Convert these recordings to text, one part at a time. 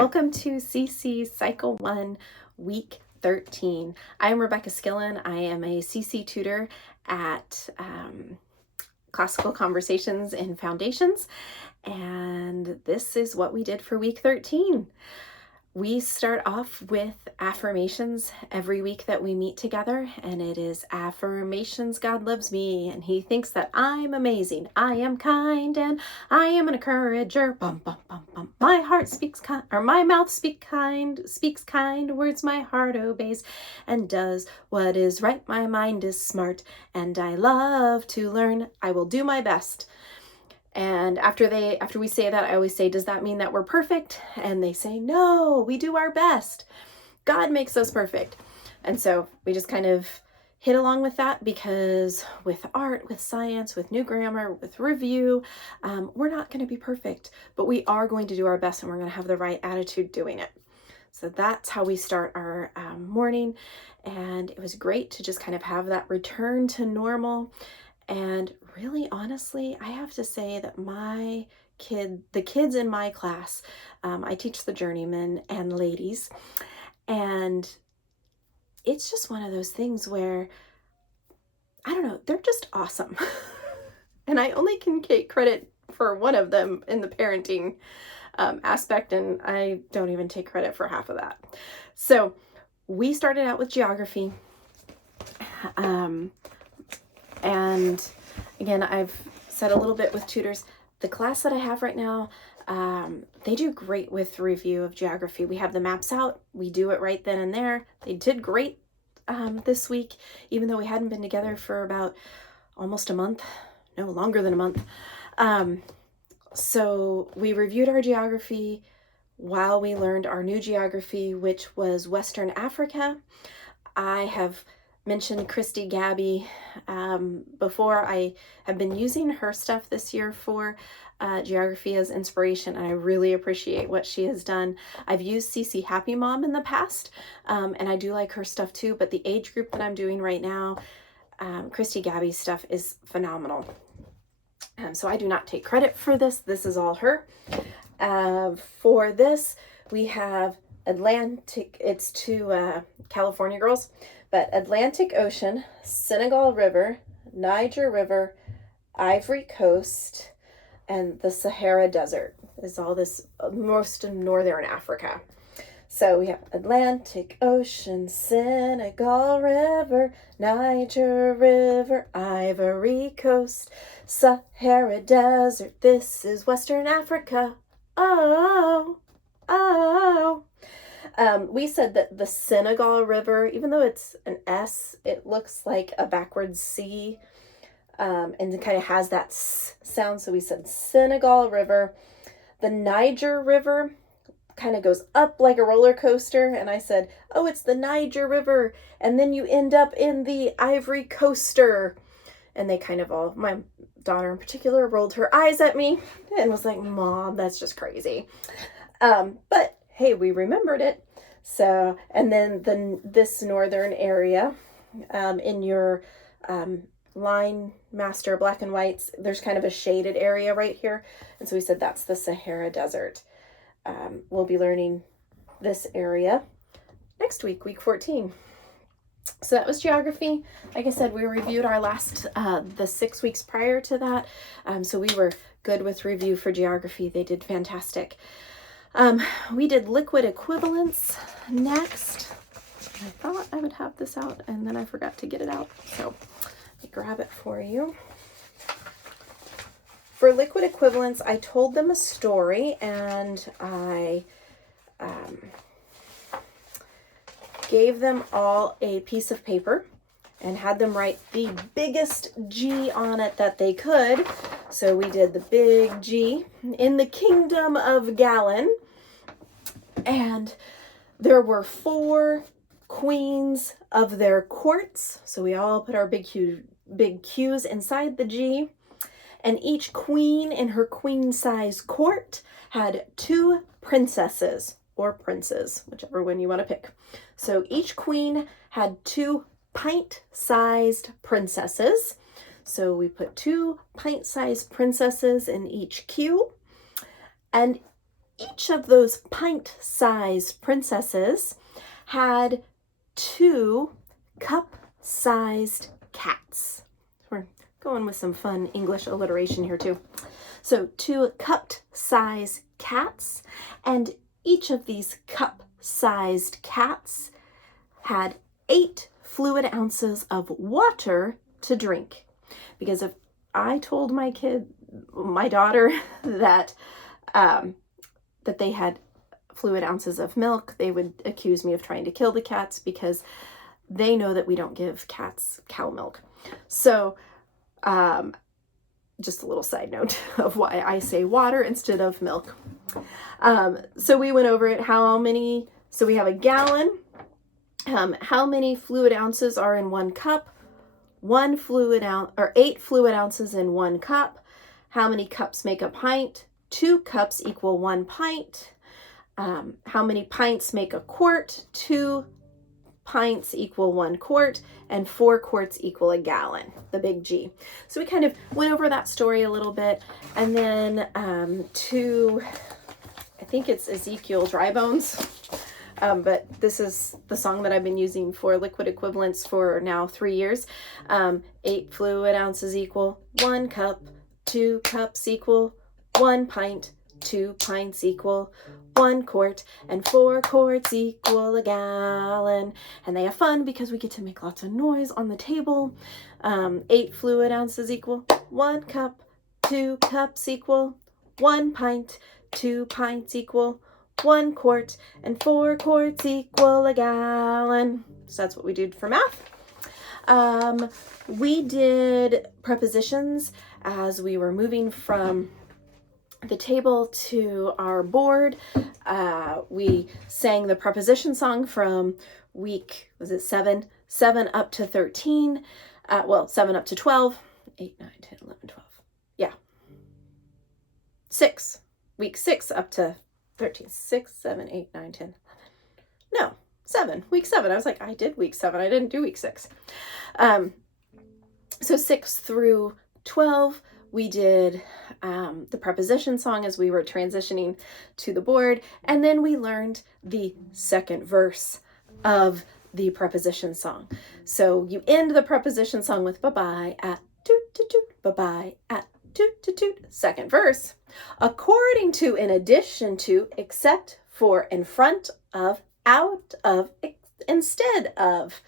Welcome to CC Cycle 1, Week 13. I am Rebecca Skillen. I am a CC tutor at Classical Conversations and Foundations, and this is what we did for Week 13. We start off with affirmations every week that we meet together, and it is affirmations. God loves me, and He thinks that I'm amazing. I am kind, and I am an encourager. Bum, bum, bum, bum. My heart speaks kind, or my mouth speaks kind words. My heart obeys and does what is right. My mind is smart, and I love to learn. I will do my best. And after we say that, I always say, does that mean that we're perfect? And they say, no, we do our best. God makes us perfect. And so we just kind of hit along with that, because with art, with science, with new grammar, with review, we're not going to be perfect, but we are going to do our best, and we're going to have the right attitude doing it. So that's how we start our morning. And it was great to just kind of have that return to normal. And really, honestly, I have to say that the kids in my class, I teach the journeymen and ladies, and it's just one of those things where, I don't know, they're just awesome. And I only can take credit for one of them in the parenting aspect, and I don't even take credit for half of that. So we started out with geography. And again, I've said a little bit with tutors, the class that I have right now, they do great with review of geography. We have the maps out. We do it right then and there. They did great this week, even though we hadn't been together for about almost a month, no, longer than a month. So we reviewed our geography while we learned our new geography, which was Western Africa. I have mentioned Christy Gabby before. I have been using her stuff this year for geography as inspiration, and I really appreciate what she has done. I've used CC Happy Mom in the past, and I do like her stuff too, but the age group that I'm doing right now, Christy Gabby's stuff is phenomenal. So I do not take credit for this. This is all her. For this, we have Atlantic, it's to California girls, but Atlantic Ocean, Senegal River, Niger River, Ivory Coast, and the Sahara Desert is all this, most of northern Africa. So we have Atlantic Ocean, Senegal River, Niger River, Ivory Coast, Sahara Desert. This is Western Africa. Oh. We said that the Senegal River, even though it's an S, it looks like a backwards C, and it kind of has that S sound. So we said Senegal River. The Niger River kind of goes up like a roller coaster, and I said, oh, it's the Niger River, and then you end up in the Ivory Coaster. And they kind of all, my daughter in particular, rolled her eyes at me and was like, Mom, that's just crazy. But hey, we remembered it. So, and then this northern area, in your line master black and whites, there's kind of a shaded area right here. And so we said that's the Sahara Desert. We'll be learning this area next week, week 14. So that was geography. Like I said, we reviewed our last, the 6 weeks prior to that. So we were good with review for geography. They did fantastic. We did liquid equivalence next. I thought I would have this out, and then I forgot to get it out. So let me grab it for you. For liquid equivalence, I told them a story, and I gave them all a piece of paper and had them write the biggest G on it that they could. So we did the big G in the kingdom of Gallon. And there were 4 queens of their courts. So we all put our big Q's inside the G. And each queen in her queen-size court had 2 princesses or princes, whichever one you want to pick. So each queen had 2 pint-sized princesses. So we put 2 pint-sized princesses in each queue, and each of those pint-sized princesses had 2 cup-sized cats. We're going with some fun English alliteration here too. So 2 cup-sized cats, and each of these cup-sized cats had 8 fluid ounces of water to drink. Because if I told my daughter that that they had fluid ounces of milk, they would accuse me of trying to kill the cats, because they know that we don't give cats cow milk. So just a little side note of why I say water instead of milk. So we went over it. So we have a gallon. How many fluid ounces are in 1 cup? 8 fluid ounces in 1 cup. How many cups make a pint? 2 cups equal 1 pint. How many pints make a quart? 2 pints equal 1 quart, and 4 quarts equal a gallon, the big G. So we kind of went over that story a little bit, and then I think it's Ezekiel Dry Bones, but this is the song that I've been using for liquid equivalence for now 3 years. 8 fluid ounces equal 1 cup, 2 cups equal 1 pint, 2 pints equal 1 quart, and 4 quarts equal a gallon. And they have fun because we get to make lots of noise on the table. 8 fluid ounces equal 1 cup, 2 cups equal 1 pint, 2 pints equal 1 quart, and 4 quarts equal a gallon. So that's what we did for math. We did prepositions as we were moving from the table to our board. We sang the preposition song from week, was it 7 up to 13, 7 up to 12, 8, 9, 10, 11, 12, yeah, 6, week 6 up to 13, 6, 7, 8, 9, 10, 11, no, 7, week 7, I was like, I did week 7, I didn't do week 6. So 6 through 12, we did the preposition song as we were transitioning to the board, and then we learned the second verse of the preposition song. So you end the preposition song with bye-bye at toot toot toot, bye-bye at toot toot toot. Second verse, according to, in addition to, except for, in front of, out of, instead of.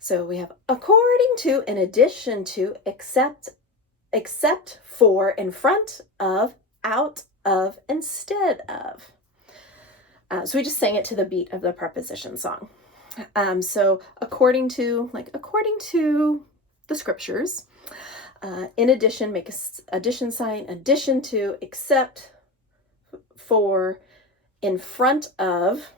So we have according to, in addition to, except for, in front of, out of, instead of. So we just sang it to the beat of the preposition song. So according to the scriptures, in addition, make a addition sign, addition to, except for, in front of,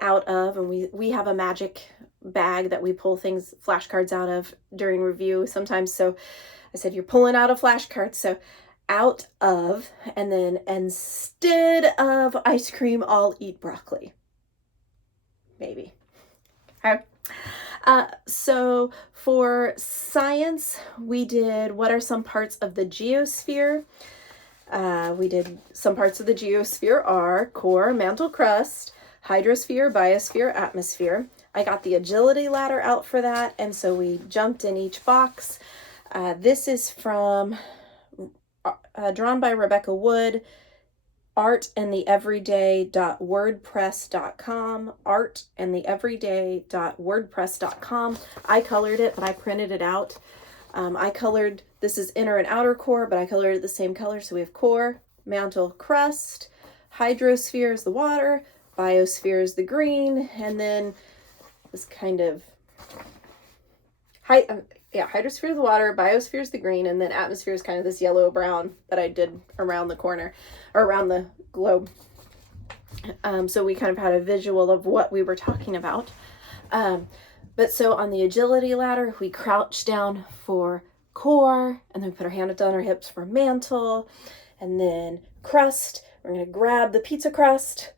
out of, and we have a magic bag that we pull things, flashcards out of during review sometimes. So I said, you're pulling out a flashcard. So out of, and then instead of ice cream, I'll eat broccoli. Maybe. Okay. So for science, we did what are some parts of the geosphere. We did some parts of the geosphere are core, mantle, crust, hydrosphere, biosphere, atmosphere. I got the agility ladder out for that, and so we jumped in each box. This is from drawn by Rebecca Wood, artandtheeveryday.wordpress.com, artandtheeveryday.wordpress.com. I colored it, but I printed it out. I colored, this is inner and outer core, but I colored it the same color. So we have core, mantle, crust, hydrosphere is the water, biosphere is the green, and then this kind of hydrosphere is the water, biosphere is the green, and then atmosphere is kind of this yellow brown that I did around the corner or around the globe. So we kind of had a visual of what we were talking about. But so on the agility ladder, we crouch down for core, and then we put our hand on our hips for mantle, and then crust. We're going to grab the pizza crust.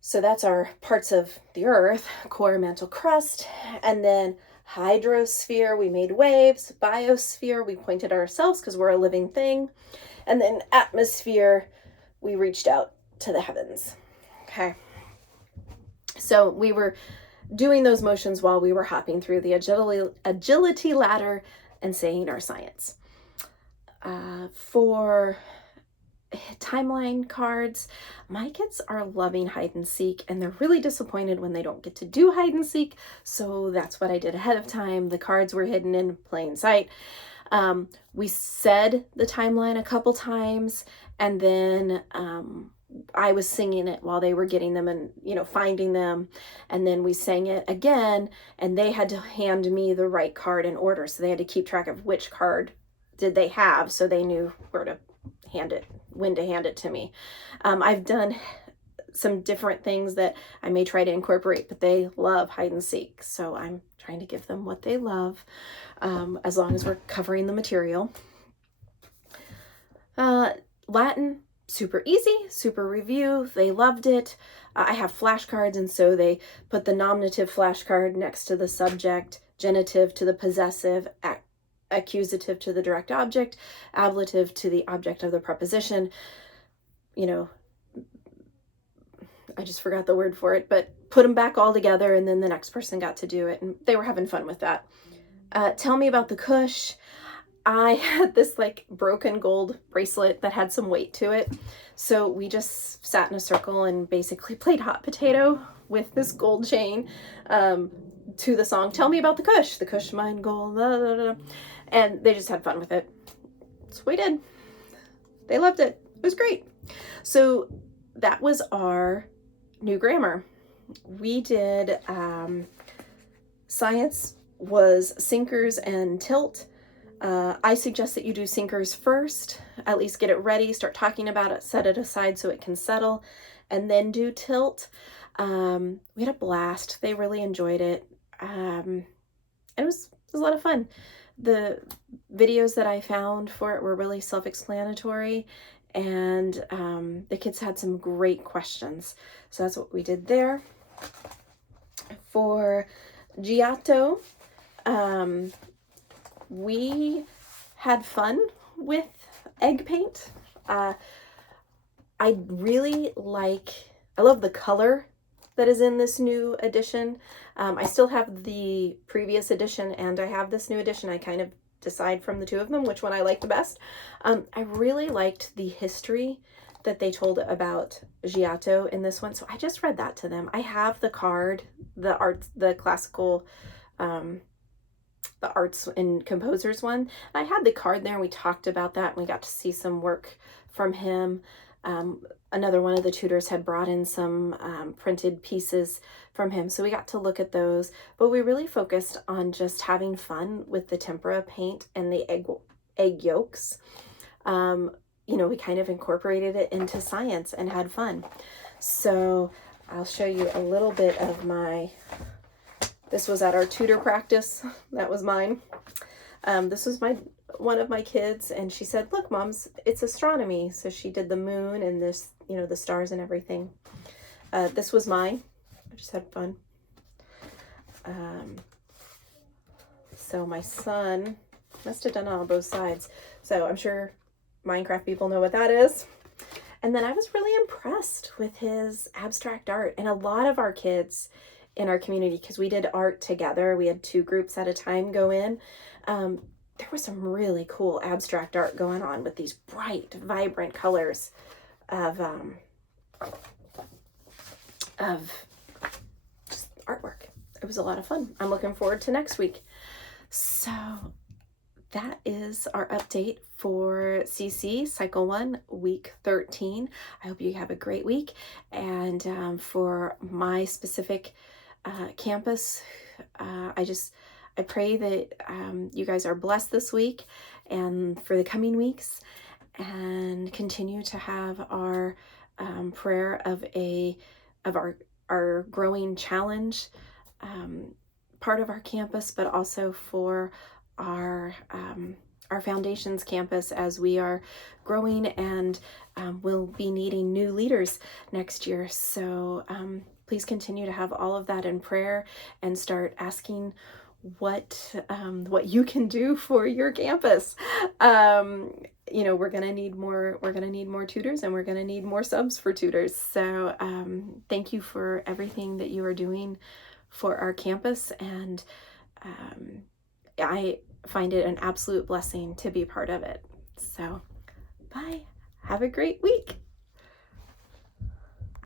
So that's our parts of the earth, core, mantle, crust, and then hydrosphere, we made waves, biosphere, we pointed at ourselves because we're a living thing, and then atmosphere, we reached out to the heavens. Okay. So we were doing those motions while we were hopping through the agility ladder and saying our science. For timeline cards, my kids are loving hide and seek, and they're really disappointed when they don't get to do hide and seek. So that's what I did ahead of time. The cards were hidden in plain sight. We said the timeline a couple times, and then I was singing it while they were getting them and, finding them. And then we sang it again, and they had to hand me the right card in order. So they had to keep track of which card did they have, so they knew where to hand it, when to hand it to me. I've done some different things that I may try to incorporate, but they love hide and seek. So I'm trying to give them what they love, as long as we're covering the material. Latin, super easy, super review. They loved it. I have flashcards, and so they put the nominative flashcard next to the subject, genitive to the possessive, accusative to the direct object, ablative to the object of the preposition. I just forgot the word for it, but put them back all together, and then the next person got to do it, and they were having fun with that. Tell me about the Kush. I had this broken gold bracelet that had some weight to it. So we just sat in a circle and basically played hot potato with this gold chain to the song, Tell Me About the Kush. The Kush mine gold, blah, blah, blah. And they just had fun with it. So we did. They loved it. It was great. So that was our new grammar. We did, science was sinkers and tilt. I suggest that you do sinkers first, at least get it ready, start talking about it, set it aside so it can settle, and then do tilt. We had a blast. They really enjoyed it. It was a lot of fun. The videos that I found for it were really self-explanatory, and the kids had some great questions. So that's what we did there. For Giotto, we had fun with egg paint. I love the color that is in this new edition. I still have the previous edition and I have this new edition. I kind of decide from the two of them which one I like the best. I really liked the history that they told about Giotto in this one, so I just read that to them. I have the card, the classical, the arts and composers one. I had the card there and we talked about that and we got to see some work from him. Another one of the tutors had brought in some printed pieces from him, so we got to look at those, but we really focused on just having fun with the tempera paint and the egg yolks. We kind of incorporated it into science and had fun. So I'll show you a little bit of this was at our tutor practice. That was mine. This was one of my kids, and she said, look, Moms, it's astronomy. So she did the moon and this, the stars and everything. This was mine. I just had fun. So my son must have done it on both sides. So I'm sure Minecraft people know what that is. And then I was really impressed with his abstract art. And a lot of our kids in our community, because we did art together, we had 2 groups at a time go in. There was some really cool abstract art going on with these bright, vibrant colors of just artwork. It was a lot of fun. I'm looking forward to next week. So that is our update for CC Cycle 1, Week 13. I hope you have a great week. And for my specific campus, I pray that you guys are blessed this week and for the coming weeks, and continue to have our prayer of our growing challenge part of our campus, but also for our Foundations campus as we are growing and will be needing new leaders next year. So please continue to have all of that in prayer and start asking what you can do for your campus. We're gonna need more tutors, and we're gonna need more subs for tutors. So thank you for everything that you are doing for our campus, and I find it an absolute blessing to be part of it. So bye. Have a great week.